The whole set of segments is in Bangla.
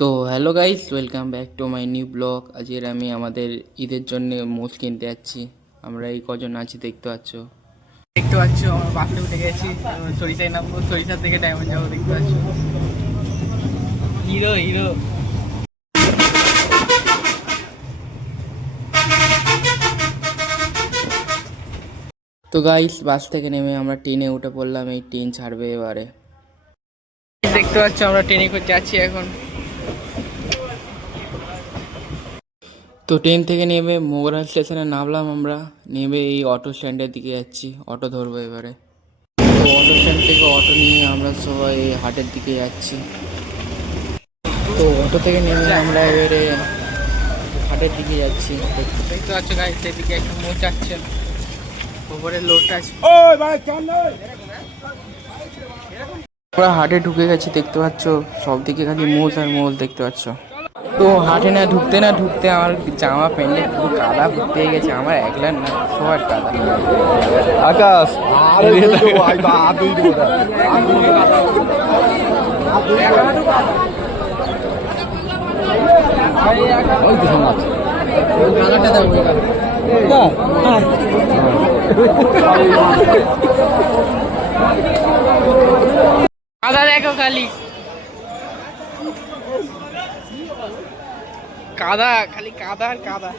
তো hello guys welcome back to my new blog আজকের আমি আমাদের ঈদের জন্য মোজ কিনতে যাচ্ছি। আমরা এই কজন আছি দেখতে পাচ্ছ। দেখতে পাচ্ছ আমরা বাসে উঠে গেছি। সরিষায় নামবো সরিষার থেকে ডায়মন্ড যাব দেখতে পাচ্ছ। Hero hero. তো গাইস বাস থেকে নেমে আমরা ট্রেনে উঠে পড়লাম এই ট্রেন ছাড়বে এবারে। দেখতে পাচ্ছ আমরা ট্রেনে করে যাচ্ছি এখন। তো ট্রেন থেকে নেমে মোগরা স্টেশনে নামলাম আমরা। নেমে এই অটো স্ট্যান্ডের দিকে যাচ্ছি। অটো ধরবো এবারে। তো অটো স্ট্যান্ড থেকে অটো নিয়ে আমরা সবাই এই হাটের দিকে যাচ্ছি। তো অটো থেকে নেমে আমরা এবারে হাটের দিকে যাচ্ছি। দেখতে পাচ্ছ গাড়ি সেদিকে একটা মোচ যাচ্ছে। উপরে লোডটা আছে আমরা হাটে ঢুকে গেছি দেখতে পাচ্ছ? সব দিকে খালি মোজ আর মোজ দেখতে পাচ্ছ। তো হাটে না ঢুকতে না ঢুকতে আমার জামা প্যান্টে পুরো কাদা ভর্তি হয়ে গেছে আমার একলার না সবার কাদা। আকাশ আরে দুই দেবো আই বা আর দুই দেবো দাঁড়া। আর দুই দেবো। ওই তো শোনা আছে। কালারটা দেবো কাদা দেখো খালি কাদা, খালি কাদা আর কাদা।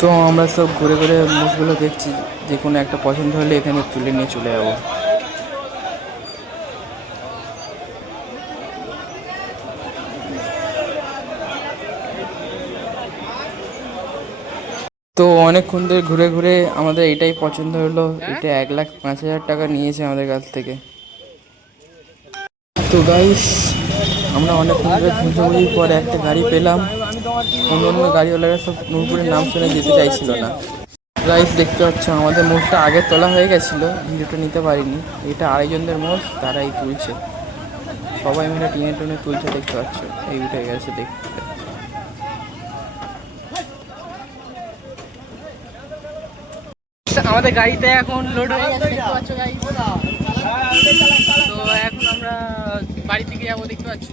তো আমরা সব ঘুরে ঘুরে মোষগুলো দেখছি, যে কোনো একটা পছন্দ হলে এখানে তুলে নিয়ে চলে যাব। তো অনেকক্ষণ ধরে ঘুরে ঘুরে আমাদের এটাই পছন্দ হলো, এটা এক লাখ পাঁচ হাজার টাকা নিয়েছে আমাদের কাছ থেকে। তো গাইস আমরা অনেকক্ষণ ধরে খুঁজে পরে একটা গাড়ি পেলাম। অন্য অন্য গাড়িওয়ালারা সব নূরপুরের নাম শুনে যেতে চাইছিল না। গাইস দেখতে পাচ্ছ, আমাদের মোড়টা আগে তোলা হয়ে গেছিল, ভিডিওটা নিতে পারিনি। এটা আড়াইজনদের মোড়, তারাই তুলছে। সবাই মিলে টিনে টিনে তুলছে, দেখতে পাচ্ছ, এই উঠে গেছে দেখতে। আমাদের গাড়িতে এখন লোড হয়ে গেছে দেখতে পাচ্ছ গাড়ি তো এখন আমরা বাড়ি থেকে যাব দেখতে পাচ্ছ?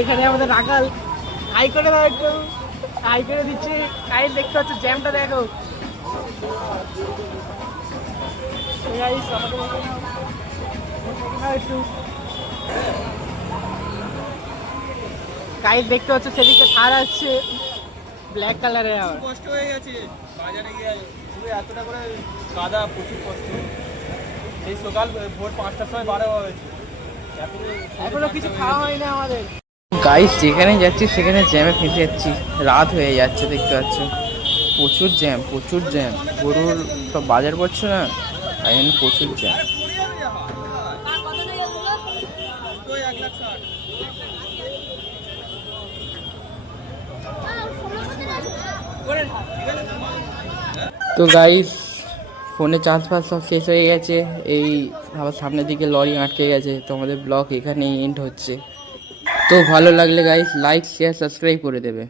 এখানে আমাদের রাখাল। হাই করে একটু। হাই করে দিচ্ছি। গাড়ি দেখতে পাচ্ছ জ্যামটা দেখো। এখানে একটু। গাইড দেখতে হচ্ছে সেদিকে থার আসছে ব্ল্যাক কালারের আবার। কষ্ট হয়ে গেছে। বাজারে গিয়ে পুরো এতটা করে কাদা প্রচুর কষ্ট। সেই সকাল ভোর পাঁচটার সময় বার হয়েছে এখনও কিছু খাওয়া হয়নি আমাদের। গাইস যেখানে যাচ্ছি সেখানে জ্যামে ফেঁসে যাচ্ছি। রাত হয়ে যাচ্ছে দেখতে পাচ্ছ। প্রচুর জ্যাম প্রচুর জ্যাম গরুর সব বাজার করছে না? তাই জন্য প্রচুর জ্যাম তো গাইস ফোনে চার্জ ফার্জ সব শেষ হয়ে গেছে। এই আবার সামনের দিকে লরি আটকে গেছে। তো আমাদের ব্লগ এখানেই এন্ড হচ্ছে। তো ভালো লাগলে গাইস লাইক শেয়ার সাবস্ক্রাইব করে দেবে।